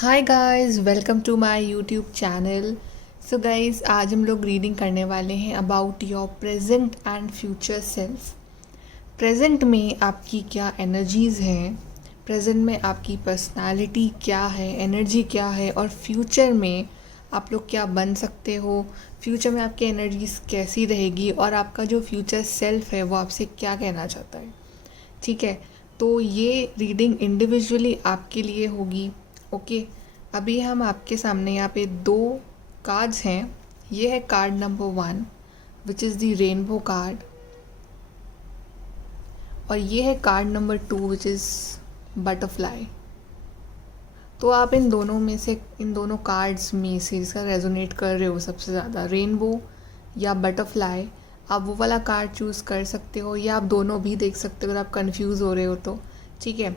Hi guys, welcome to my YouTube channel. So guys, आज हम लोग रीडिंग करने वाले हैं about your present and future self. Present में आपकी क्या एनर्जीज़ हैं, प्रेजेंट में आपकी पर्सनालिटी क्या है, एनर्जी क्या है, और फ्यूचर में आप लोग क्या बन सकते हो। फ्यूचर में आपकी एनर्जीज कैसी रहेगी और आपका जो फ्यूचर सेल्फ है वो आपसे क्या कहना चाहता है। ठीक है, तो ये रीडिंग इंडिविजुअली आपके लिए होगी। ओके, अभी हम आपके सामने यहाँ पे दो कार्ड्स हैं। ये है card number 1 which is the rainbow card, और ये है card number 2 which is butterfly. तो आप इन दोनों में से, इन दोनों कार्ड्स में से जिसका रेजोनेट कर रहे हो सबसे ज़्यादा, रेनबो या बटरफ्लाई, आप वो वाला कार्ड चूज़ कर सकते हो, या आप दोनों भी देख सकते हो अगर आप कंफ्यूज हो रहे हो तो। ठीक है,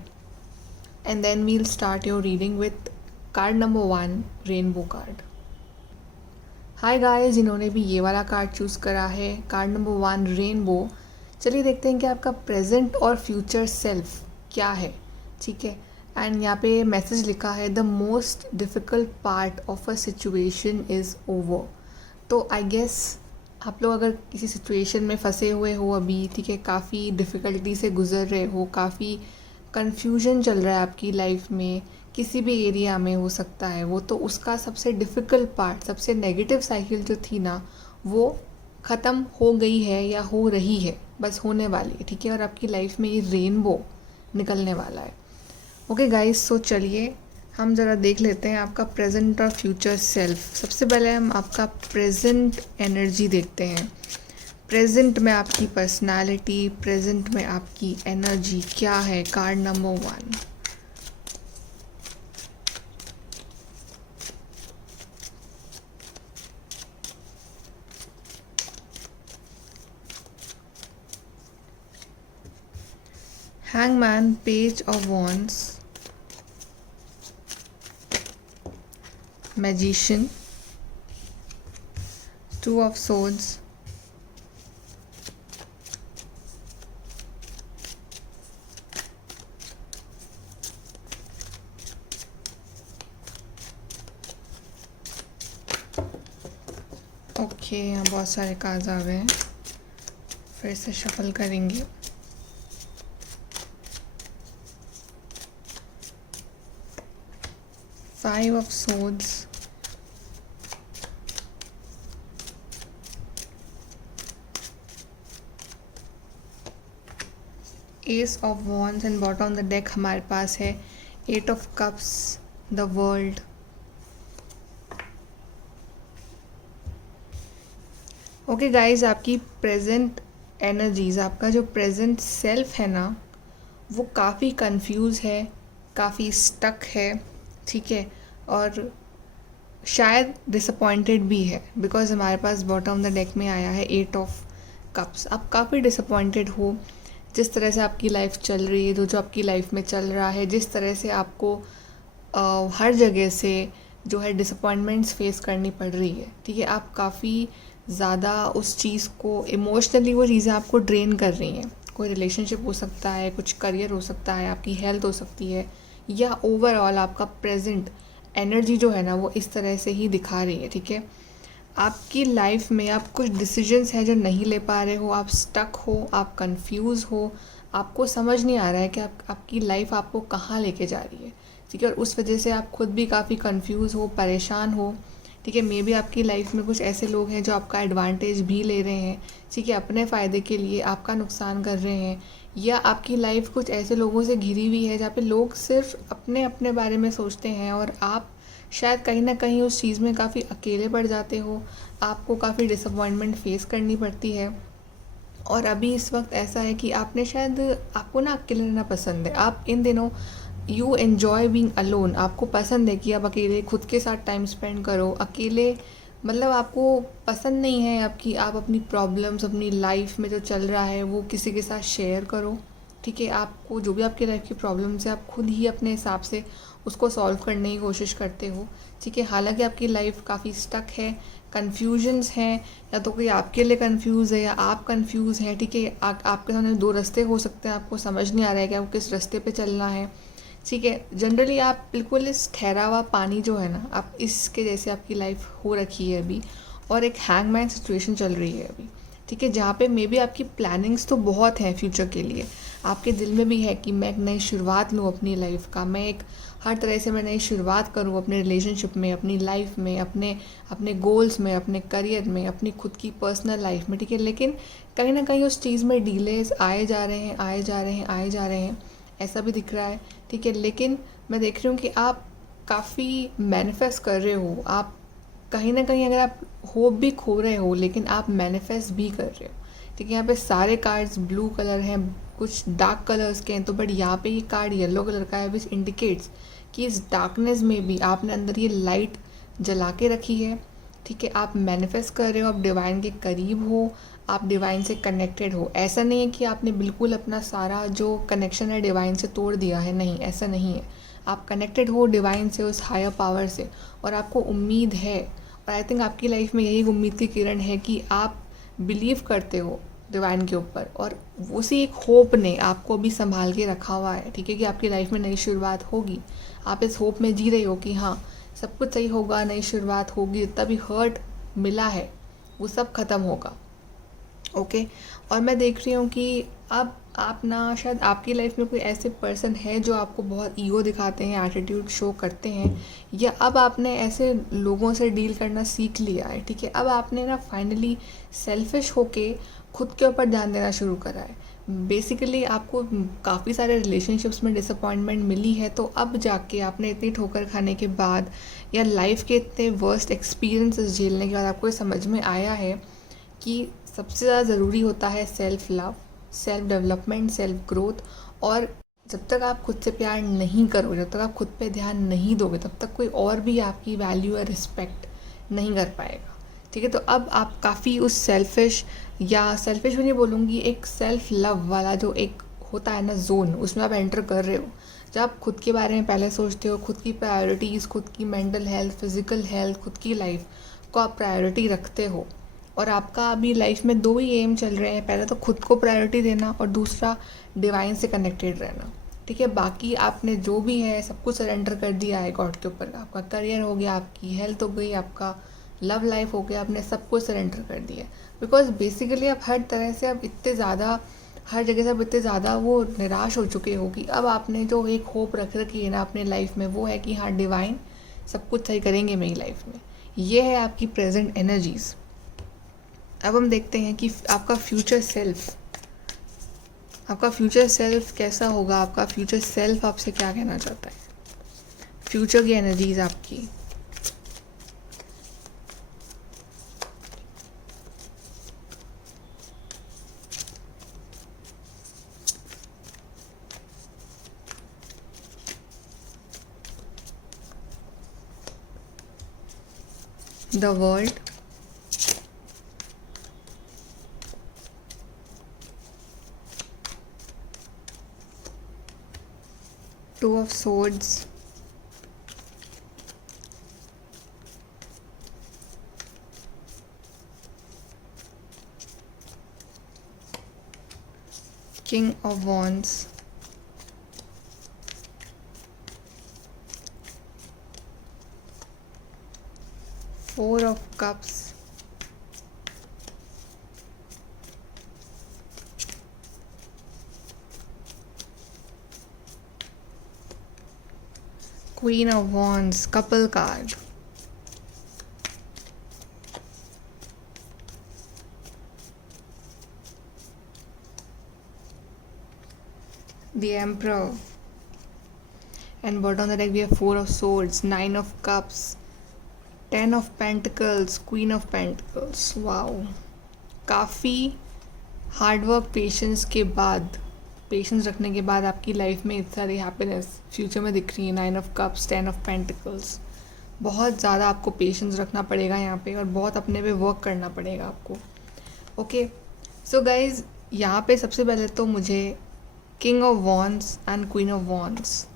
and then we'll start your reading with card number 1, rainbow card. Hi guys, इन्होंने भी ये वाला कार्ड चूज़ करा है, कार्ड नंबर 1 रेनबो। चलिए देखते हैं कि आपका प्रेजेंट और फ्यूचर सेल्फ क्या है। ठीक है, एंड यहाँ पे मैसेज लिखा है, the most difficult part of a situation is over. तो आई गेस आप लोग अगर किसी सिचुएशन में फंसे हुए हो अभी, ठीक है, काफ़ी डिफ़िकल्टी से गुज़र रहे हो, काफ़ी कन्फ्यूजन चल रहा है आपकी लाइफ में, किसी भी एरिया में हो सकता है वो, तो उसका सबसे डिफ़िकल्ट पार्ट, सबसे नेगेटिव साइकिल जो थी ना, वो ख़त्म हो गई है या हो रही है, बस होने वाली है। ठीक है, और आपकी लाइफ में ये रेनबो निकलने वाला है। ओके गाइस, सो चलिए हम ज़रा देख लेते हैं आपका प्रेजेंट और फ्यूचर सेल्फ। सबसे पहले हम आपका प्रेजेंट एनर्जी देखते हैं। प्रेजेंट में आपकी पर्सनालिटी, प्रेजेंट में आपकी एनर्जी क्या है। Card number 1, hangman, page of wands, magician, two of swords, okay, यहाँ बहुत सारे कार्ड्स आ गए हैं, फिर से शफल करेंगे। Five of swords, S of wands, and bottom on the deck हमारे पास है 8 of cups, the world. Okay guys, आपकी प्रेजेंट एनर्जीज, आपका जो प्रेजेंट सेल्फ है ना, वो काफ़ी कंफ्यूज है, काफ़ी स्टक है। ठीक है, और शायद डिसअपॉइंटेड भी है, बिकॉज हमारे पास बॉटम द डेक में आया है 8 ऑफ कप्स। आप काफ़ी डिसअपॉइंटेड हो जिस तरह से आपकी लाइफ चल रही है, जो आपकी लाइफ में चल रहा है, जिस तरह से आपको हर जगह से जो है डिसअपॉइंटमेंट्स फेस करनी पड़ रही है। ठीक है, आप काफ़ी ज़्यादा उस चीज़ को इमोशनली, वो चीज़ें आपको ड्रेन कर रही हैं। कोई रिलेशनशिप हो सकता है, कुछ करियर हो सकता है, आपकी हेल्थ हो सकती है, या ओवरऑल आपका प्रेजेंट एनर्जी जो है ना, वो इस तरह से ही दिखा रही है। ठीक है, आपकी लाइफ में आप कुछ डिसीजंस हैं जो नहीं ले पा रहे हो, आप स्टक हो, आप कंफ्यूज हो, आपको समझ नहीं आ रहा है कि आपकी लाइफ आपको कहाँ लेके जा रही है। ठीक है, और उस वजह से आप खुद भी काफ़ी कंफ्यूज हो, परेशान हो। ठीक है, मे बी आपकी लाइफ में कुछ ऐसे लोग हैं जो आपका एडवांटेज भी ले रहे हैं, ठीक है, अपने फ़ायदे के लिए आपका नुकसान कर रहे हैं, या आपकी लाइफ कुछ ऐसे लोगों से घिरी हुई है जहाँ पे लोग सिर्फ अपने अपने बारे में सोचते हैं, और आप शायद कहीं ना कहीं उस चीज़ में काफ़ी अकेले पड़ जाते हो, आपको काफ़ी डिसअपॉइंटमेंट फेस करनी पड़ती है। और अभी इस वक्त ऐसा है कि आपने शायद, आपको ना अकेले रहना पसंद है, आप इन दिनों यू एन्जॉय बीइंग अलोन, आपको पसंद है कि आप अकेले खुद के साथ टाइम स्पेंड करो। अकेले मतलब आपको पसंद नहीं है आपकी, आप अपनी प्रॉब्लम्स, अपनी लाइफ में जो चल रहा है वो किसी के साथ शेयर करो। ठीक है, आपको जो भी आपकी लाइफ की प्रॉब्लम्स है, आप खुद ही अपने हिसाब से उसको सॉल्व करने की कोशिश करते हो। ठीक है, हालांकि आपकी लाइफ काफ़ी स्टक है, कन्फ्यूजन्स हैं, या तो कोई आपके लिए कंफ्यूज है या आप कंफ्यूज हैं। ठीक है, आपके सामने दो रास्ते हो सकते हैं, आपको समझ नहीं आ रहा है कि आपको किस रास्ते पे चलना है। ठीक है। जनरली आप बिल्कुल इस ठहरा हुआ पानी जो है ना, आप इसके जैसे आपकी लाइफ हो रखी है अभी, और एक हैंगमैन सिचुएशन चल रही है अभी, ठीक है, जहाँ पे मे बी आपकी प्लानिंग्स तो बहुत हैं फ्यूचर के लिए। आपके दिल में भी है कि मैं एक नई शुरुआत लूँ अपनी लाइफ का, मैं एक हर तरह से मैं नई शुरुआत करूँ अपने रिलेशनशिप में, अपनी लाइफ में, अपने अपने गोल्स में, अपने करियर में, अपनी खुद की पर्सनल लाइफ में, ठीक है। लेकिन कहीं ना कहीं उस चीज़ में डिलेज आए जा रहे हैं, आए जा रहे हैं, आए जा रहे हैं, ऐसा भी दिख रहा है, ठीक है। लेकिन मैं देख रही हूँ कि आप काफ़ी मैनिफेस्ट कर रहे हो, आप कहीं ना कहीं अगर आप होप भी खो रहे हो लेकिन आप मैनिफेस्ट भी कर रहे हो, ठीक है। यहाँ पे सारे कार्ड्स ब्लू कलर हैं, कुछ डार्क कलर्स के हैं, तो बट यहाँ पे ये कार्ड येलो कलर का है, विच इंडिकेट्स कि इस डार्कनेस में भी आपने अंदर ये लाइट जला के रखी है, ठीक है। आप मैनिफेस्ट कर रहे हो, आप डिवाइन के करीब हो, आप डिवाइन से कनेक्टेड हो। ऐसा नहीं है कि आपने बिल्कुल अपना सारा जो कनेक्शन है डिवाइन से तोड़ दिया है, नहीं, ऐसा नहीं है। आप कनेक्टेड हो डिवाइन से, उस हायर पावर से, और आपको उम्मीद है। और आई थिंक आपकी लाइफ में यही उम्मीद की किरण है कि आप बिलीव करते हो डिवाइन के ऊपर, और उसी एक होप ने आपको भी संभाल के रखा हुआ है, ठीक है, कि आपकी लाइफ में नई शुरुआत होगी। आप इस होप में जी रहे हो कि हाँ, सब कुछ सही होगा, नई शुरुआत होगी, जितना भी हर्ट मिला है वो सब ख़त्म होगा, ओके। और मैं देख रही हूँ कि अब आप ना, शायद आपकी लाइफ में कोई ऐसे पर्सन है जो आपको बहुत ईगो दिखाते हैं, एटीट्यूड शो करते हैं, या अब आपने ऐसे लोगों से डील करना सीख लिया है, ठीक है। अब आपने ना फाइनली सेल्फिश होके खुद के ऊपर ध्यान देना शुरू करा है। बेसिकली आपको काफ़ी सारे रिलेशनशिप्स में डिसअपॉइंटमेंट मिली है, तो अब जाके आपने इतनी ठोकर खाने के बाद या लाइफ के इतने वर्स्ट एक्सपीरियंसेस झेलने के बाद आपको ये समझ में आया है कि सबसे ज़्यादा ज़रूरी होता है self love, self development, self growth. और जब तक आप खुद से प्यार नहीं करोगे, जब तक आप खुद पे ध्यान नहीं दोगे, तब तक कोई और भी आपकी वैल्यू या रिस्पेक्ट नहीं कर पाएगा, ठीक है। तो अब आप काफ़ी उस सेल्फ़िश, या सेल्फ़िश भी नहीं बोलूँगी, एक सेल्फ़ लव वाला जो एक होता है ना जोन, उसमें आप एंटर कर रहे हो। जब आप खुद के बारे में पहले सोचते हो, खुद की प्रायोरिटीज़, खुद की मेंटल हेल्थ, फिज़िकल हेल्थ, खुद की लाइफ को आप प्रायोरिटी रखते हो, और आपका अभी लाइफ में दो ही एम चल रहे हैं, पहला तो खुद को प्रायोरिटी देना और दूसरा डिवाइन से कनेक्टेड रहना, ठीक है। बाकी आपने जो भी है सब कुछ सरेंडर कर दिया है गॉड के ऊपर। आपका करियर हो गया, आपकी हेल्थ हो गई, आपका लव लाइफ हो गया, आपने सब कुछ सरेंडर कर दिया। बिकॉज बेसिकली आप हर तरह से अब इतने ज़्यादा, हर जगह से अब इतने ज़्यादा वो निराश हो चुके हो कि अब आपने जो एक होप रख रखी है ना अपने लाइफ में, वो है कि हाँ, डिवाइन सब कुछ सही करेंगे मेरी लाइफ में। ये है आपकी प्रेजेंट एनर्जीज़। अब हम देखते हैं कि आपका फ्यूचर सेल्फ कैसा होगा, आपका फ्यूचर सेल्फ आपसे क्या कहना चाहता है, फ्यूचर की एनर्जीज आपकी। The world, two of swords, king of wands, four of cups, queen of wands, couple card, the emperor, and bottom of the deck we have four of swords, nine of cups, 10 of pentacles, queen of pentacles। Wow, काफ़ी hard work, patience के बाद, patience रखने के बाद आपकी life में इतनी सारी हैप्पीनेस फ्यूचर में दिख रही है। 9 ऑफ कप्स, 10 ऑफ पेंटिकल्स। बहुत ज़्यादा आपको पेशेंस रखना पड़ेगा यहाँ पे, और बहुत अपने पे वर्क करना पड़ेगा आपको, ओके। सो गाइज, यहाँ पे सबसे पहले तो मुझे king of wands and queen of wands,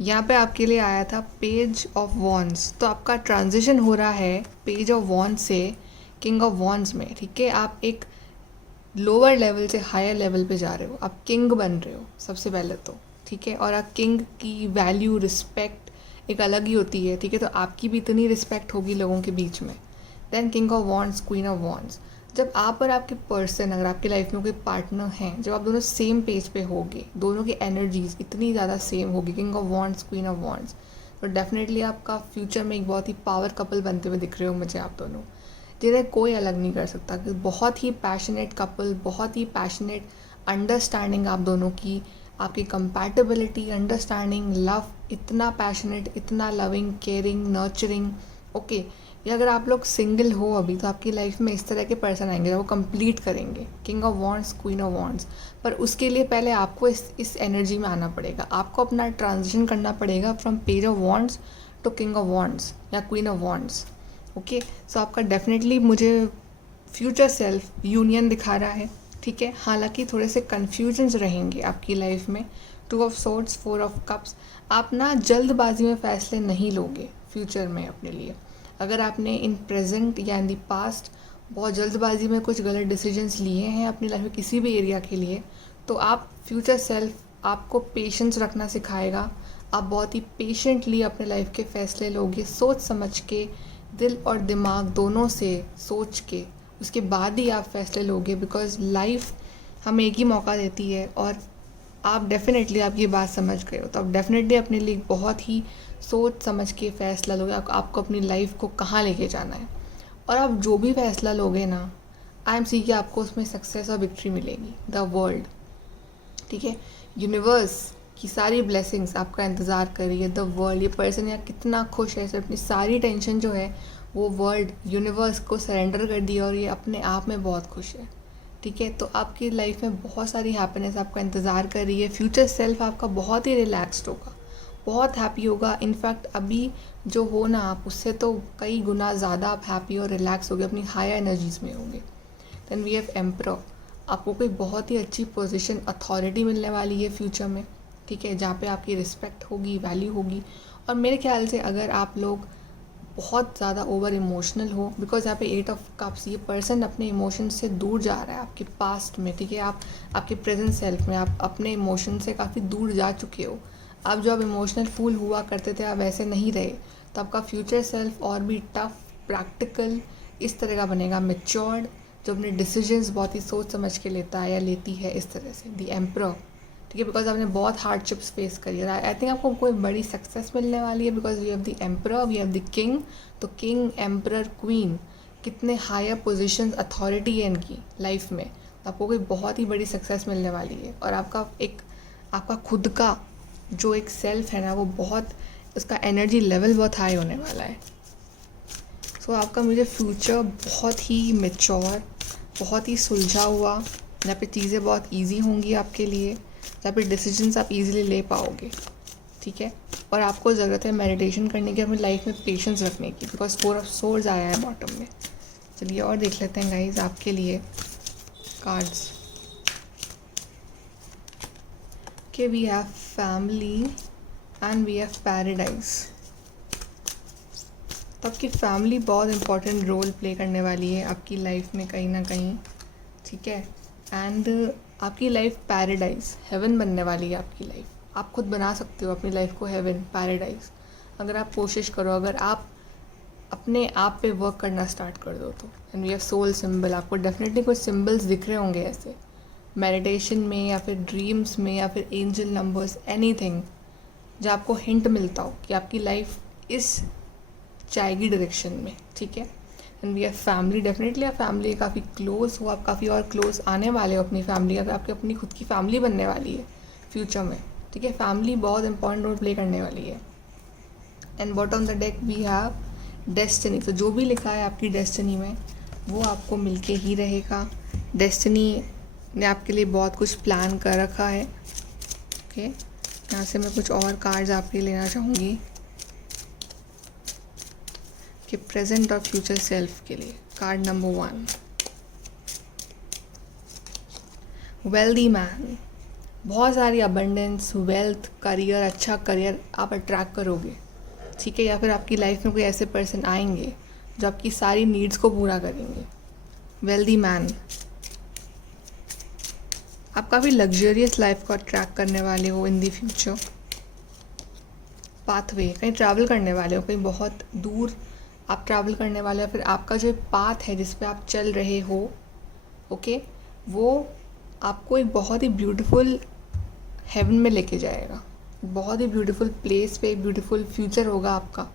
यहाँ पे आपके लिए आया था पेज ऑफ वॉन्ड्स। तो आपका ट्रांजिशन हो रहा है पेज ऑफ वॉन्ड्स से किंग ऑफ वॉन्ड्स में, ठीक है। आप एक लोअर लेवल से हायर लेवल पे जा रहे हो, आप किंग बन रहे हो सबसे पहले तो, ठीक है। और किंग की वैल्यू रिस्पेक्ट एक अलग ही होती है, ठीक है। तो आपकी भी इतनी रिस्पेक्ट होगी लोगों के बीच में। Then king of wands, queen of wands, जब आप और आपके पर्सन, अगर आपकी लाइफ में कोई पार्टनर हैं, जब आप दोनों सेम पेज पे होगे, दोनों की एनर्जीज इतनी ज़्यादा सेम होगी, king of wands, queen of wands, तो डेफिनेटली आपका फ्यूचर में एक बहुत ही पावर कपल बनते हुए दिख रहे हो मुझे आप दोनों, जिन्हें कोई अलग नहीं कर सकता। कि बहुत ही पैशनेट कपल, बहुत ही पैशनेट अंडरस्टैंडिंग आप दोनों की, आपकी कंपैटिबिलिटी, अंडरस्टैंडिंग, लव, इतना पैशनेट, इतना लविंग, केयरिंग, नर्चरिंग। ओके, या अगर आप लोग सिंगल हो अभी, तो आपकी लाइफ में इस तरह के पर्सन आएंगे जो वो कंप्लीट करेंगे, king of wands, queen of wands. पर उसके लिए पहले आपको इस एनर्जी में आना पड़ेगा, आपको अपना ट्रांजिशन करना पड़ेगा from page of wands to king of wands या queen of wands. Okay, so आपका डेफिनेटली मुझे फ्यूचर सेल्फ यूनियन दिखा रहा है, ठीक है। हालांकि थोड़े से कन्फ्यूजन्स रहेंगे आपकी लाइफ में। 2 ऑफ सोर्ड्स, 4 ऑफ कप्स, आप ना जल्दबाजी में फ़ैसले नहीं लोगे फ्यूचर में अपने लिए। अगर आपने इन प्रेजेंट या इन दी पास्ट बहुत जल्दबाजी में कुछ गलत डिसीजंस लिए हैं अपनी लाइफ में किसी भी एरिया के लिए, तो आप फ्यूचर सेल्फ आपको पेशेंस रखना सिखाएगा। आप बहुत ही पेशेंटली अपने लाइफ के फ़ैसले लोगे, सोच समझ के, दिल और दिमाग दोनों से सोच के, उसके बाद ही आप फैसले लोगे। बिकॉज लाइफ हमें एक ही मौका देती है, और आप डेफिनेटली, आप ये बात समझ गए हो, तो आप डेफिनेटली अपने लिए बहुत ही सोच समझ के फ़ैसला लोगे आपको अपनी लाइफ को कहाँ लेके जाना है। और आप जो भी फ़ैसला लोगे ना, आई एम सी कि आपको उसमें सक्सेस और विक्ट्री मिलेगी। द वर्ल्ड, ठीक है, यूनिवर्स की सारी ब्लेसिंग्स आपका इंतज़ार कर रही है। द वर्ल्ड, ये पर्सन यहाँ कितना खुश है, सिर्फ अपनी सारी टेंशन जो है वो वर्ल्ड, यूनिवर्स को सरेंडर कर दिया, और ये अपने आप में बहुत खुश है, ठीक है। तो आपकी लाइफ में बहुत सारी हैप्पीनेस आपका इंतज़ार कर रही है। फ्यूचर सेल्फ आपका बहुत ही रिलैक्स्ड होगा, बहुत हैप्पी होगा। इनफैक्ट अभी जो हो ना आप, उससे तो कई गुना ज़्यादा आप हैप्पी और रिलैक्स होगे, अपनी हायर एनर्जीज़ में होंगे। देन वी हैव एम्परर, आपको कोई बहुत ही अच्छी पोजीशन, अथॉरिटी मिलने वाली है फ्यूचर में, ठीक है, जहाँ पे आपकी रिस्पेक्ट होगी, वैल्यू होगी। और मेरे ख्याल से अगर आप लोग बहुत ज़्यादा ओवर इमोशनल हो, बिकॉज यहाँ पे 8 ऑफ कप्स, ये पर्सन अपने इमोशन से दूर जा रहा है आपके पास्ट में, ठीक है। आप आपके प्रेजेंट सेल्फ में आप अपने इमोशन से काफ़ी दूर जा चुके हो। आप जो आप इमोशनल फूल हुआ करते थे, आप वैसे नहीं रहे। तो आपका फ्यूचर सेल्फ और भी टफ, प्रैक्टिकल, इस तरह का बनेगा, मैच्योर्ड, जो अपने डिसीजंस बहुत ही सोच समझ के लेता है या लेती है, इस तरह से। द एम्परर, ठीक है, बिकॉज आपने बहुत हार्डशिप्स फेस करी है। आई थिंक आपको कोई बड़ी सक्सेस मिलने वाली है, because we have the emperor, we have the king. तो किंग, एम्परर, क्वीन, कितने हायर पोजीशंस, अथॉरिटी है इनकी लाइफ में। तो आपको कोई बहुत ही बड़ी सक्सेस मिलने वाली है, और आपका खुद का जो एक सेल्फ है ना, वो बहुत, उसका एनर्जी लेवल बहुत हाई होने वाला है। सो आपका मुझे फ्यूचर बहुत ही मैच्योर, बहुत ही सुलझा हुआ, जहाँ पे चीज़ें बहुत ईजी होंगी आपके लिए, जहाँ पे डिसीजंस आप इजीली ले पाओगे, ठीक है। और आपको ज़रूरत है मेडिटेशन करने की, अपनी लाइफ में पेशेंस रखने की, बिकॉज 4 ऑफ सोर्ड्स आया है बॉटम में। चलिए और देख लेते हैं गाइज आपके लिए कार्ड्स के। We have family and we have paradise. तो आपकी फैमिली बहुत इंपॉर्टेंट रोल प्ले करने वाली है आपकी लाइफ में कहीं ना कहीं, ठीक है। एंड आपकी लाइफ पैराडाइज, हेवन बनने वाली है आपकी लाइफ। आप खुद बना सकते हो अपनी लाइफ को हेवन, पैराडाइज, अगर आप कोशिश करो, अगर आप अपने आप पे वर्क करना स्टार्ट कर दो तो। And we have soul symbol, आपको डेफिनेटली कुछ सिंबल्स दिख रहे होंगे ऐसे मेडिटेशन में, या फिर ड्रीम्स में, या फिर एंजल नंबर्स, एनीथिंग जहाँ आपको हिंट मिलता हो कि आपकी लाइफ इस जाएगी डायरेक्शन में, ठीक है। And we are family, definitely आप फैमिली काफ़ी क्लोज हो, आप काफ़ी और क्लोज आने वाले हो अपनी फैमिली, अगर आपकी अपनी खुद की फैमिली बनने वाली है फ्यूचर में, ठीक है। फैमिली बहुत इंपॉर्टेंट रोल प्ले करने वाली है। And bottom the deck we have destiny. तो जो भी लिखा है आपकी डेस्टिनी में, वो आपको मिलके ही रहेगा। डेस्टिनी ने आपके लिए बहुत कुछ प्लान कर रखा है, ओके। यहाँ से मैं कुछ और कार्ड्स आपके लेना चाहूँगी कि प्रेजेंट और फ्यूचर सेल्फ के लिए। Card number 1, wealthy man. बहुत सारी अबंडेंस, वेल्थ, करियर, अच्छा करियर आप अट्रैक्ट करोगे, ठीक है। या फिर आपकी लाइफ में कोई ऐसे पर्सन आएंगे जो आपकी सारी नीड्स को पूरा करेंगे। वेल्दी मैन, आप काफ़ी लग्जरियस लाइफ को अट्रैक्ट करने वाले हो इन दी फ्यूचर। पाथवे, कहीं ट्रैवल करने वाले हो, कहीं बहुत दूर आप ट्रैवल करने वाले हो, फिर आपका जो पाथ है जिस पे आप चल रहे हो, ओके, वो आपको एक बहुत ही ब्यूटीफुल हेवन में लेके जाएगा, बहुत ही ब्यूटीफुल प्लेस पे, ब्यूटीफुल फ्यूचर होगा आपका।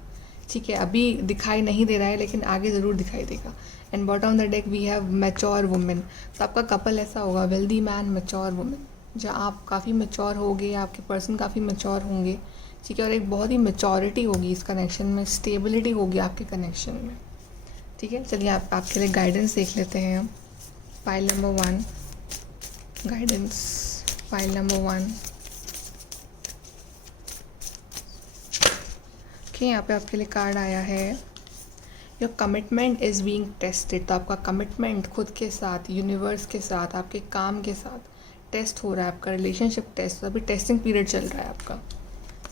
ठीक है, अभी दिखाई नहीं दे रहा है लेकिन आगे ज़रूर दिखाई देगा। And bottom of the deck we have mature women. तो आपका कपल ऐसा होगा, वेल्दी मैन, मैच्योर वुमेन, जहाँ आप काफ़ी मैच्योर होगे, आपके पर्सन काफ़ी मैच्योर होंगे। ठीक है, और एक बहुत ही मैच्योरिटी होगी इस कनेक्शन में, स्टेबिलिटी होगी आपके कनेक्शन में। ठीक है, चलिए आपके लिए गाइडेंस देख लेते हैं हम। File number 1 guidance, file number 1। Okay, यहाँ पे आपके लिए कार्ड आया है, your commitment is being tested. तो आपका कमिटमेंट खुद के साथ, यूनिवर्स के साथ, आपके काम के साथ टेस्ट हो रहा है, आपका रिलेशनशिप टेस्ट, अभी टेस्टिंग पीरियड चल रहा है आपका।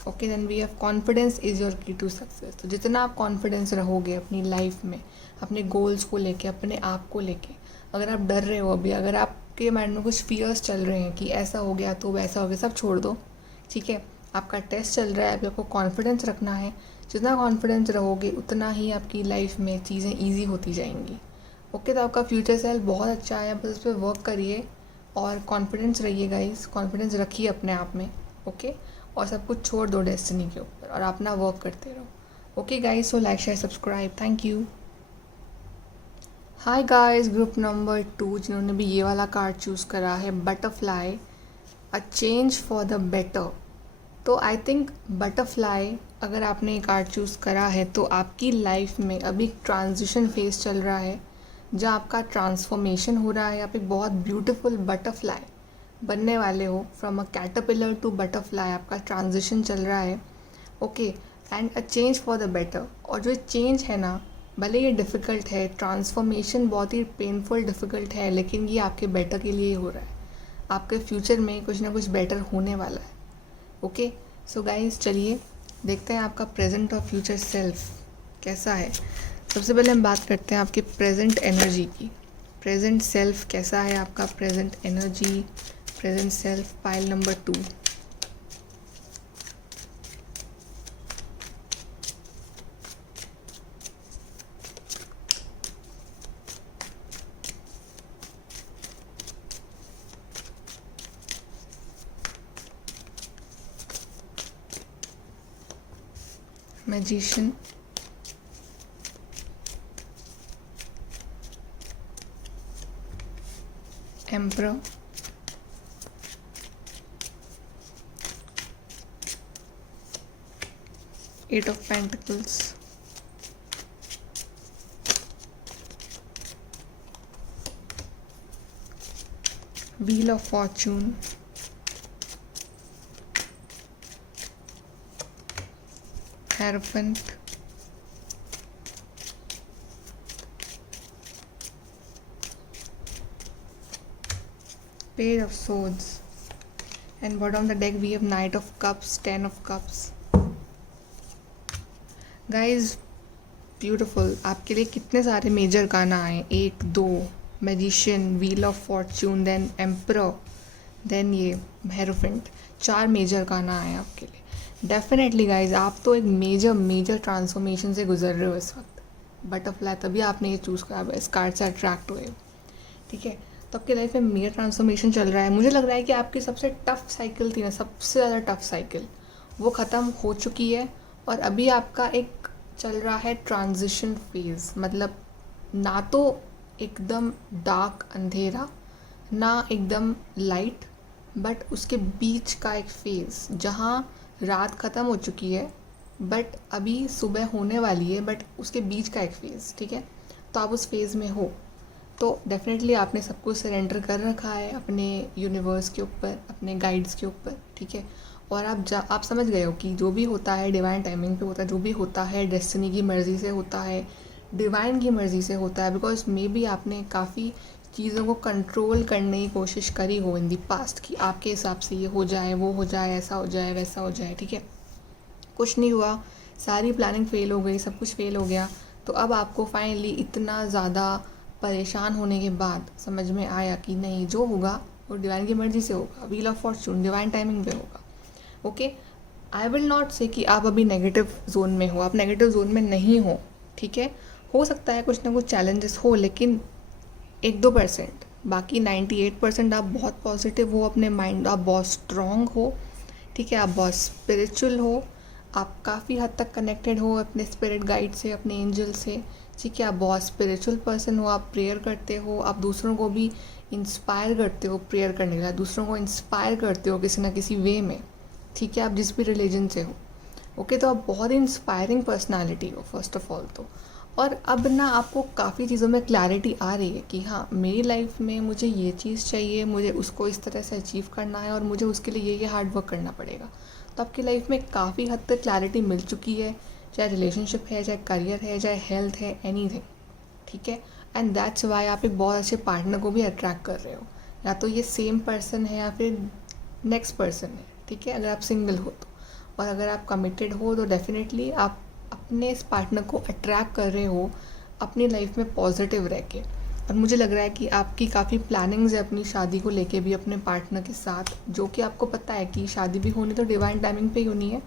Okay, then we have confidence is your key to success. तो जितना आप कॉन्फिडेंस रहोगे अपनी लाइफ में, अपने गोल्स को लेके, अपने आप को लेके, अगर आप डर रहे हो अभी, अगर आपके माइंड में कुछ फियर्स चल रहे हैं कि ऐसा हो गया तो वैसा हो गया, सब छोड़ दो। ठीक है, आपका टेस्ट चल रहा है, अभी आपको कॉन्फिडेंस रखना है। जितना कॉन्फिडेंस रहोगे उतना ही आपकी लाइफ में चीज़ें ईजी होती जाएंगी। ओके, तो आपका फ्यूचर सेल्फ बहुत अच्छा है, बस उस पर वर्क करिए और कॉन्फिडेंस रहिए गाइस, कॉन्फिडेंस रखिए अपने आप में। ओके, और सब कुछ छोड़ दो डेस्टिनी के ऊपर और अपना वर्क करते रहो। Okay guys, so like, share, subscribe, thank you. Hi guys, group number 2 जिन्होंने भी ये वाला कार्ड चूज़ करा है, butterfly, a change for the better. तो आई थिंक बटरफ्लाई, अगर आपने ये कार्ड चूज़ करा है तो आपकी लाइफ में अभी ट्रांजिशन फेज चल रहा है, जहाँ आपका ट्रांसफॉर्मेशन हो रहा है। आप एक बहुत ब्यूटीफुल बटरफ्लाई बनने वाले हो, from a caterpillar to butterfly आपका ट्रांजिशन चल रहा है। Okay, and a change for the better. और जो चेंज है ना, भले ये डिफ़िकल्ट है, ट्रांसफॉर्मेशन बहुत ही पेनफुल डिफ़िकल्ट है, लेकिन ये आपके बेटर के लिए ही हो रहा है। आपके फ्यूचर में कुछ ना कुछ बेटर होने वाला है। ओके, सो गाइस, चलिए देखते हैं आपका प्रेजेंट और फ्यूचर सेल्फ कैसा है। सबसे पहले हम बात करते हैं आपके प्रेजेंट एनर्जी की। प्रेजेंट सेल्फ कैसा है आपका, present energy, present self, pile number 2। Magician, emperor, eight of pentacles, wheel of fortune, hierophant, page of swords, and bottom of the deck we have knight of cups, 10 of cups. guys, beautiful, आपके लिए कितने सारे major arcana आए, 1 2, magician, wheel of fortune, then emperor, then ये hierophant, 4 major arcana आए आपके लिए। Definitely guys, आप तो एक मेजर ट्रांसफॉर्मेशन से गुजर रहे हो इस वक्त। बटरफ्लाई, तभी आपने ये चूज़ करा, इस कार्ड से अट्रैक्ट हुए। ठीक है, तो आपकी लाइफ में मेजर ट्रांसफॉर्मेशन चल रहा है। मुझे लग रहा है कि आपकी सबसे टफ साइकिल थी ना, सबसे ज़्यादा टफ साइकिल, वो ख़त्म हो चुकी है और अभी आपका एक चल रहा है ट्रांजिशन फेज़। मतलब ना तो एकदम डार्क अंधेरा, ना एकदम लाइट, बट उसके बीच का एक फेज़ जहाँ रात ख़त्म हो चुकी है बट अभी सुबह होने वाली है, बट उसके बीच का एक फेज़। ठीक है, तो आप उस फेज़ में हो, तो डेफिनेटली आपने सब कुछ सरेंडर कर रखा है अपने यूनिवर्स के ऊपर, अपने गाइड्स के ऊपर। ठीक है, और आप समझ गए हो कि जो भी होता है डिवाइन टाइमिंग पे होता है, जो भी होता है डेस्टिनी की मर्ज़ी से होता है, डिवाइन की मर्ज़ी से होता है। बिकॉज मे बी आपने काफ़ी चीज़ों को कंट्रोल करने की कोशिश करी हो इन दी पास्ट कि आपके हिसाब से ये हो जाए, वो हो जाए, ऐसा हो जाए, वैसा हो जाए। ठीक है, कुछ नहीं हुआ, सारी प्लानिंग फ़ेल हो गई, सब कुछ फ़ेल हो गया। तो अब आपको फाइनली इतना ज़्यादा परेशान होने के बाद समझ में आया कि नहीं, जो होगा वो डिवाइन की मर्जी से होगा, wheel of Fortune divine timing पे होगा। ओके, आई विल नॉट से कि आप अभी नेगेटिव जोन में हो, आप नेगेटिव जोन में नहीं हो, ठीक है। हो सकता है कुछ ना कुछ चैलेंजेस हो, लेकिन 1-2%, बाकी 98% आप बहुत पॉजिटिव हो, अपने माइंड आप बहुत स्ट्रॉन्ग हो, ठीक है। आप बहुत स्पिरिचुअल हो, आप काफ़ी हद तक कनेक्टेड हो अपने स्पिरिट गाइड से, अपने एंजल से, ठीक है। आप बहुत स्पिरिचुअल पर्सन हो, आप प्रेयर करते हो, आप दूसरों को भी इंस्पायर करते हो प्रेयर करने के लिए, दूसरों को इंस्पायर करते हो किसी ना किसी वे में, ठीक है। आप जिस भी रिलीजन से हो, ओके, तो आप बहुत ही इंस्पायरिंग पर्सनालिटी हो फर्स्ट ऑफ ऑल तो। और अब ना आपको काफ़ी चीज़ों में क्लैरिटी आ रही है कि हाँ, मेरी लाइफ में मुझे ये चीज़ चाहिए, मुझे उसको इस तरह से अचीव करना है और मुझे उसके लिए ये हार्ड वर्क करना पड़ेगा। तो आपकी लाइफ में काफ़ी हद तक क्लैरिटी मिल चुकी है, चाहे रिलेशनशिप है, चाहे करियर है, चाहे हेल्थ है, एनीथिंग, ठीक है। एंड दैट्स वाई आप एक बहुत अच्छे पार्टनर को भी अट्रैक्ट कर रहे हो, या तो ये सेम पर्सन है या फिर नेक्स्ट पर्सन है, ठीक है, अगर आप सिंगल हो तो। और अगर आप कमिटेड हो तो डेफिनेटली आप अपने इस पार्टनर को अट्रैक्ट कर रहे हो अपनी लाइफ में पॉजिटिव रह के। और मुझे लग रहा है कि आपकी काफ़ी प्लानिंग्स है अपनी शादी को लेके भी अपने पार्टनर के साथ, जो कि आपको पता है कि शादी भी होनी तो डिवाइन टाइमिंग पे ही होनी है,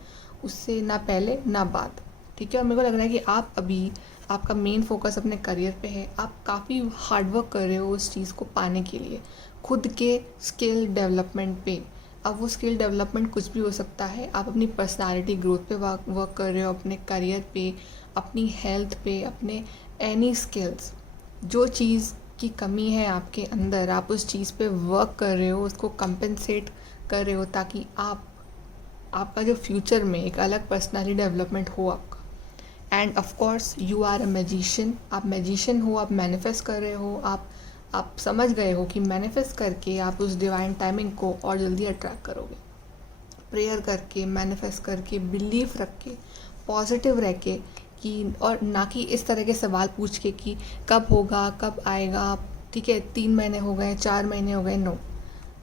उससे ना पहले ना बाद, ठीक है। और मेरे को लग रहा है कि आप अभी आपका मेन फोकस अपने करियर पे है, आप काफ़ी हार्ड वर्क कर रहे हो उस चीज़ को पाने के लिए, खुद के स्किल डेवलपमेंट पे। अब वो स्किल डेवलपमेंट कुछ भी हो सकता है, आप अपनी पर्सनालिटी ग्रोथ पे वर्क कर रहे हो, अपने करियर पे, अपनी हेल्थ पे, अपने एनी स्किल्स, जो चीज़ की कमी है आपके अंदर, आप उस चीज़ पे वर्क कर रहे हो, उसको कंपेंसेट कर रहे हो, ताकि आपका जो फ्यूचर में एक अलग पर्सनालिटी डेवलपमेंट हो आपका। And of course you are a magician, आप मैजिशियन हो, आप मैनिफेस्ट कर रहे हो, आप समझ गए हो कि मैनिफेस्ट करके आप उस डिवाइन टाइमिंग को और जल्दी अट्रैक्ट करोगे, प्रेयर करके, मैनिफेस्ट करके, बिलीफ रख के, पॉजिटिव रह के, कि और ना कि इस तरह के सवाल पूछ के कि कब होगा, कब आएगा, ठीक है, 3 महीने हो गए, 4 महीने हो गए, नो,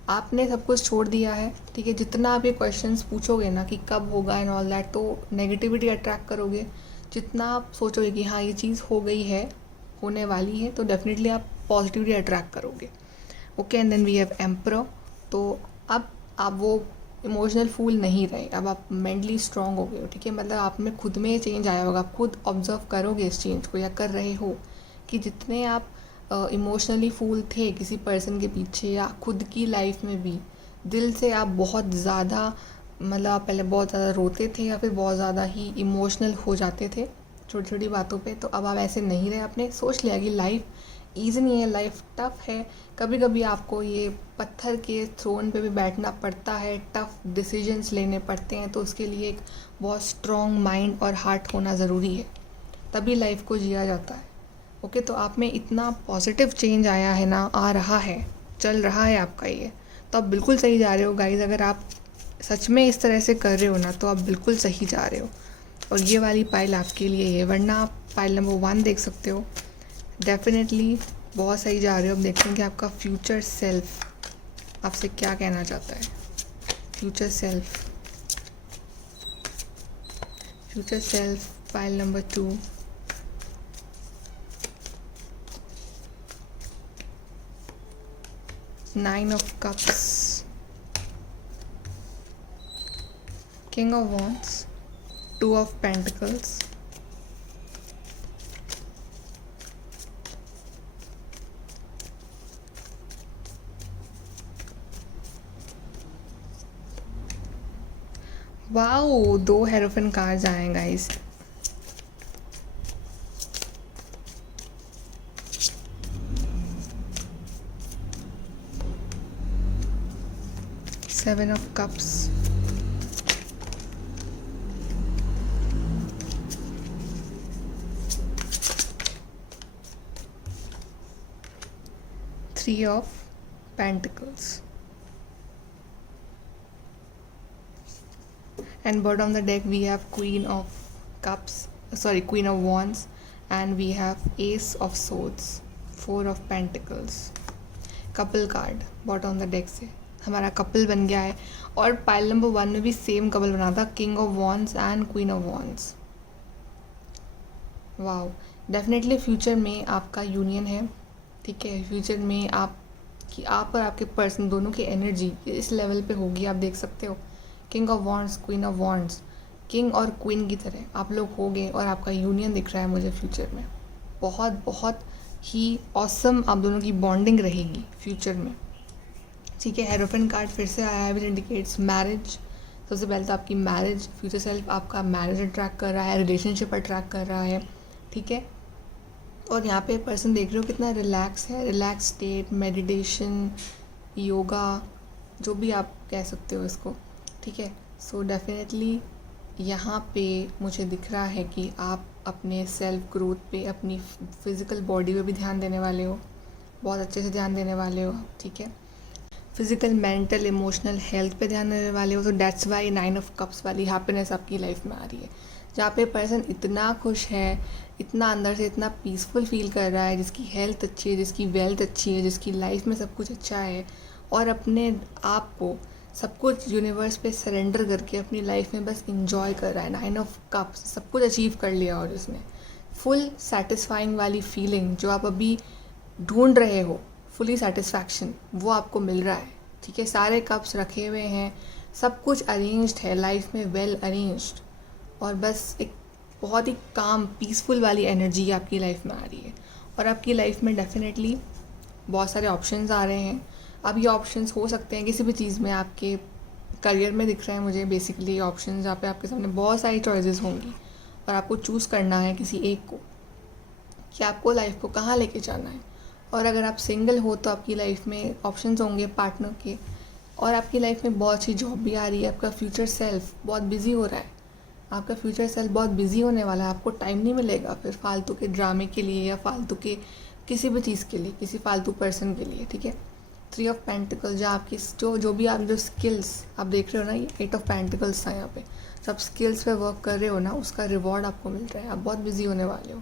आपने सब कुछ छोड़ दिया है, ठीक है। जितना आप ये क्वेश्चंस पूछोगे ना कि कब होगा एंड ऑल दैट, तो नेगेटिविटी अट्रैक्ट करोगे। जितना आप सोचोगे कि हाँ ये चीज़ हो गई है, होने वाली है, तो डेफिनेटली आप पॉजिटिविटी अट्रैक्ट करोगे। Okay, and then we have emperor. तो अब आप वो इमोशनल फूल नहीं रहे, अब आप मेंटली स्ट्रांग हो गए हो, ठीक है। मतलब आप में खुद में चेंज आया होगा, आप खुद ऑब्जर्व करोगे इस चेंज को, या कर रहे हो, कि जितने आप इमोशनली फूल थे किसी पर्सन के पीछे या खुद की लाइफ में भी, दिल से आप बहुत ज़्यादा, मतलब आप पहले बहुत ज़्यादा रोते थे या फिर बहुत ज़्यादा ही इमोशनल हो जाते थे छोटी छोटी बातों पे, तो अब आप ऐसे नहीं रहे। आपने सोच लिया कि लाइफ ईजी नहीं है, लाइफ टफ है, कभी कभी आपको ये पत्थर के थ्रोन पे भी बैठना पड़ता है, टफ डिसीजंस लेने पड़ते हैं, तो उसके लिए एक बहुत स्ट्रॉन्ग माइंड और हार्ट होना ज़रूरी है, तभी लाइफ को जिया जाता है। ओके, तो आप में इतना पॉजिटिव चेंज आया है ना, आ रहा है, चल रहा है आपका ये, तो आप बिल्कुल सही जा रहे हो गाइज। अगर आप सच में इस तरह से कर रहे हो ना, तो आप बिल्कुल सही जा रहे हो। और ये वाली पाइल आपके लिए है, वरना आप पाइल नंबर 1 देख सकते हो, डेफिनेटली बहुत सही जा रहे हो। अब देखते हैं कि आपका फ्यूचर सेल्फ आपसे क्या कहना चाहता है। Future self pile number 2, Nine of Cups, King of Wands, 2 of Pentacles, wow, 2 hierophant cards आए guys. Seven of Cups, Three of Pentacles, and bottom of the deck we have Queen of Wands, and we have Ace of Swords, 4 of Pentacles, couple card bottom of the deck से हमारा couple बन गया है। और pile number 1 में भी same couple बना था, king of wands and queen of wands. Wow, definitely future में आपका यूनियन है, ठीक है। फ्यूचर में आप कि आप और आपके पर्सन दोनों की एनर्जी इस लेवल पे होगी। आप देख सकते हो king of wands, queen of wands, king और क्वीन की तरह आप लोग होगे और आपका यूनियन दिख रहा है मुझे फ्यूचर में। बहुत बहुत ही ऑसम आप दोनों की बॉन्डिंग रहेगी फ्यूचर में। ठीक है, हेरोफेंट कार्ड फिर से आया है, विच इंडिकेट्स मैरिज। सबसे पहले तो आपकी मैरिज, फ्यूचर सेल्फ आपका मैरिज अट्रैक्ट कर रहा है, रिलेशनशिप अट्रैक्ट कर रहा है। ठीक है, और यहाँ पे पर्सन देख रहे हो कितना रिलैक्स है, रिलैक्स स्टेट, मेडिटेशन, योगा, जो भी आप कह सकते हो इसको। ठीक है, सो डेफिनेटली यहाँ पे मुझे दिख रहा है कि आप अपने सेल्फ ग्रोथ पे, अपनी फिज़िकल बॉडी पे भी ध्यान देने वाले हो, बहुत अच्छे से ध्यान देने वाले हो। ठीक है, फिज़िकल, मेंटल, इमोशनल हेल्थ पे ध्यान देने वाले हो। तो डेट्स वाई 9 ऑफ कप्स वाली हैप्पीनेस आपकी लाइफ में आ रही है, जहाँ पे पर्सन इतना खुश है, इतना अंदर से इतना पीसफुल फील कर रहा है, जिसकी हेल्थ अच्छी है, जिसकी वेल्थ अच्छी है, जिसकी लाइफ में सब कुछ अच्छा है, और अपने आप को सब कुछ यूनिवर्स पे सरेंडर करके अपनी लाइफ में बस इंजॉय कर रहा है। 9 ऑफ कप्स, सब कुछ अचीव कर लिया और उसने फुल सेटिस्फाइंग वाली फीलिंग जो आप अभी ढूंढ रहे हो, फुली सेटिस्फैक्शन, वो आपको मिल रहा है। ठीक है, सारे कप्स रखे हुए हैं, सब कुछ अरेंज्ड है लाइफ में, वेल अरेंज्ड, और बस एक बहुत ही काम पीसफुल वाली एनर्जी आपकी लाइफ में आ रही है। और आपकी लाइफ में डेफिनेटली बहुत सारे ऑप्शंस आ रहे हैं। अब ये ऑप्शंस हो सकते हैं किसी भी चीज़ में, आपके करियर में दिख रहे हैं मुझे बेसिकली ऑप्शंस, जहाँ पे आपके सामने बहुत सारी चॉइसेस होंगी और आपको चूज़ करना है किसी एक को कि आपको लाइफ को कहाँ लेके जाना है। और अगर आप सिंगल हो तो आपकी लाइफ में ऑप्शंस होंगे पार्टनर के, और आपकी लाइफ में बहुत अच्छी जॉब भी आ रही है। आपका फ्यूचर सेल्फ बहुत बिजी हो रहा है, आपका फ्यूचर सेल्फ बहुत बिजी होने वाला है। आपको टाइम नहीं मिलेगा फिर फालतू के ड्रामे के लिए या फालतू के किसी भी चीज़ के लिए, किसी फालतू पर्सन के लिए। ठीक है, 3 ऑफ पेंटिकल्स, जहाँ आपकी जो भी आप जो स्किल्स आप देख रहे हो ना, ये 8 ऑफ पेंटिकल्स था यहाँ पे। सब स्किल्स पे वर्क कर रहे हो ना, उसका रिवॉर्ड आपको मिल रहा है। आप बहुत बिजी होने वाले हो,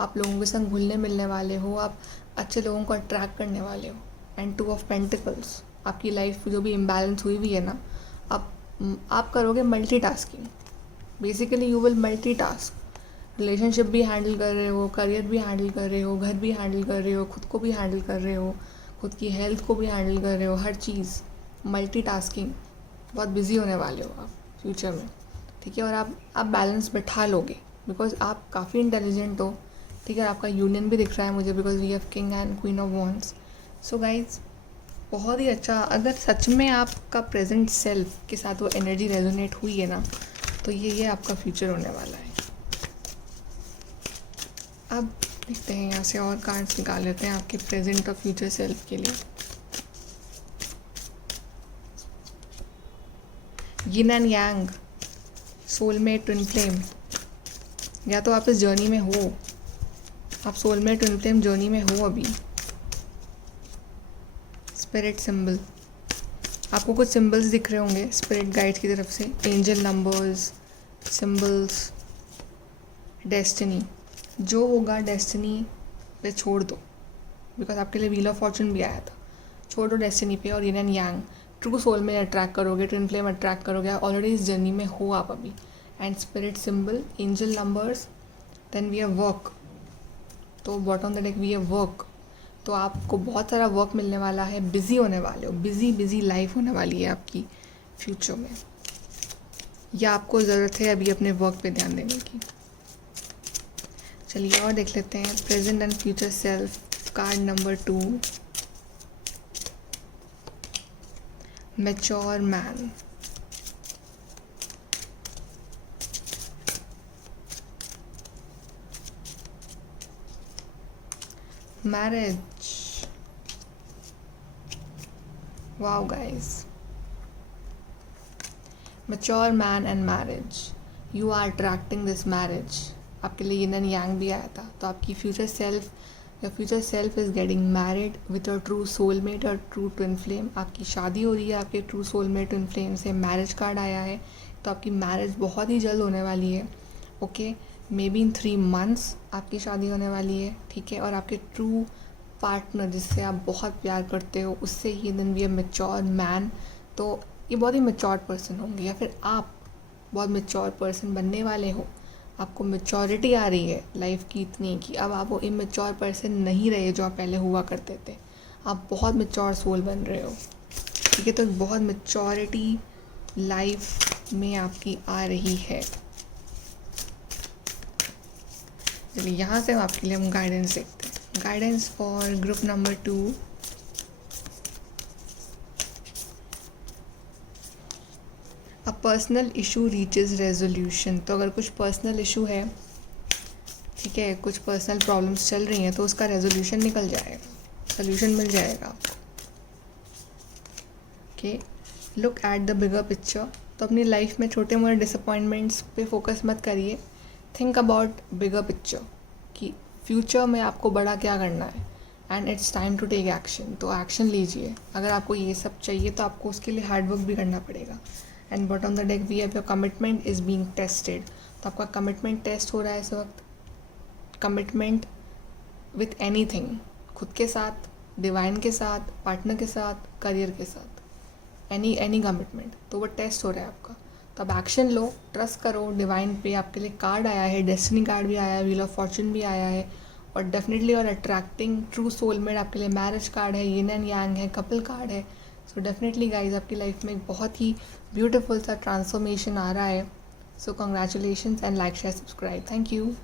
आप लोगों के संग घुलने मिलने वाले हो, आप अच्छे लोगों को अट्रैक्ट करने वाले हो। एंड 2 ऑफ पेंटिकल्स, आपकी लाइफ जो भी इम्बैलेंस हुई हुई है ना, आप करोगे multitasking. Basically you will multitask, relationship भी हैंडल कर रहे हो, करियर भी हैंडल कर रहे हो, घर भी हैंडल कर रहे हो, खुद को भी हैंडल कर रहे हो, खुद की हेल्थ को भी हैंडल कर रहे हो, हर चीज़ मल्टीटास्किंग। बहुत बिजी होने वाले हो आप फ्यूचर में। ठीक है, और आप बैलेंस बैठा लोगे बिकॉज आप काफ़ी इंटेलिजेंट हो। ठीक है, आपका यूनियन भी दिख रहा है मुझे because we have king and queen of wands. So guys, बहुत ही अच्छा। अगर सच में आपका प्रेजेंट सेल्फ के साथ वो एनर्जी रेजोनेट हुई है ना, तो ये आपका फ्यूचर होने वाला है। अब देखते हैं यहाँ से और कार्ड्स निकाल लेते हैं आपके प्रेजेंट और फ्यूचर सेल्फ के लिए। यिन and Yang, soulmate, twin flame. या तो आप इस जर्नी में हो, आप सोलमेट ट्विन फ्लेम जर्नी में हो अभी। स्पिरिट सिंबल, आपको कुछ सिंबल्स दिख रहे होंगे स्पिरिट गाइड की तरफ से, एंजल नंबर्स, सिंबल्स, डेस्टिनी। जो होगा डेस्टिनी पे छोड़ दो, बिकॉज आपके लिए व्हील ऑफ फॉर्चून भी आया था। छोड़ दो डेस्टिनी पे और yin and yang, true soul में अट्रैक्ट करोगे, ट्विन फ्लेम अट्रैक्ट करोगे। ऑलरेडी इस जर्नी में हो आप अभी। And spirit symbol, angel numbers, then we have work. तो bottom of the deck we have work. तो आपको बहुत सारा वर्क मिलने वाला है, बिजी होने वाले हो, बिजी लाइफ होने वाली है आपकी फ्यूचर में, या आपको ज़रूरत है अभी अपने वर्क पे ध्यान देने की। चलिए और देख लेते हैं present and future self. Card number 2, mature man. Marriage, wow guys, mature man and marriage, you are attracting this marriage. आपके लिए यिन एंड यांग भी आया था। तो आपकी future self is getting married with a true soulmate और ट्रू ट्विन फ्लेम। आपकी शादी हो रही है आपके ट्रू सोलमेट ट्विन फ्लेम से। मैरिज कार्ड आया है, तो आपकी मैरिज बहुत ही जल्द होने वाली है। Okay, may be in 3 months आपकी शादी होने वाली है। ठीक है, और आपके ट्रू पार्टनर जिससे आप बहुत प्यार करते हो उससे ही दिन भी मैच्योर मैन, तो ये बहुत ही मैच्योर पर्सन होंगे, या फिर आप बहुत मैच्योर पर्सन बनने वाले हो। आपको मैच्योरिटी आ रही है लाइफ की इतनी कि अब आप वो इमेच्योर पर्सन नहीं रहे जो आप पहले हुआ करते थे। आप बहुत मैच्योर सोल बन रहे हो, ठीक है। तो एक बहुत मैच्योरिटी लाइफ में आपकी आ रही है। चलिए यहाँ से आपके लिए हम गाइडेंस देखते हैं। Guidance for group number 2। A personal issue reaches resolution. तो अगर कुछ पर्सनल इशू है, ठीक है, कुछ पर्सनल प्रॉब्लम्स चल रही हैं, तो उसका रेजोल्यूशन निकल जाएगा, सोल्यूशन मिल जाएगा आपको। Okay, look at the bigger picture. तो अपनी लाइफ में छोटे मोटे डिसअपॉइंटमेंट्स पे फोकस मत करिए, थिंक अबाउट बिगर पिक्चर कि फ्यूचर में आपको बड़ा क्या करना है, and it's time to take action. तो एक्शन लीजिए। अगर आपको ये सब चाहिए तो आपको उसके लिए हार्डवर्क भी करना पड़ेगा। And bottom on the deck we have your commitment is being tested. तो आपका कमिटमेंट टेस्ट हो रहा है इस वक्त। कमिटमेंट विथ एनीथिंग, खुद के साथ, डिवाइन के साथ, पार्टनर के साथ, करियर के साथ, एनी कमिटमेंट, तो वो टेस्ट हो रहा है आपका। तो अब एक्शन लो, ट्रस्ट करो डिवाइन पे। आपके लिए कार्ड आया है, डेस्टिनी कार्ड भी आया है, व्हील ऑफ फॉर्चून भी आया है, और डेफिनेटली और अट्रैक्टिंग ट्रू सोलमेट आपके लिए मैरिज कार्ड है, यिन एंड यांग है, कपल कार्ड है। सो डेफिनेटली गाइज आपकी लाइफ में एक बहुत ही ब्यूटीफुल सा ट्रांसफॉर्मेशन आ रहा है। सो congratulations and like share subscribe. Thank you.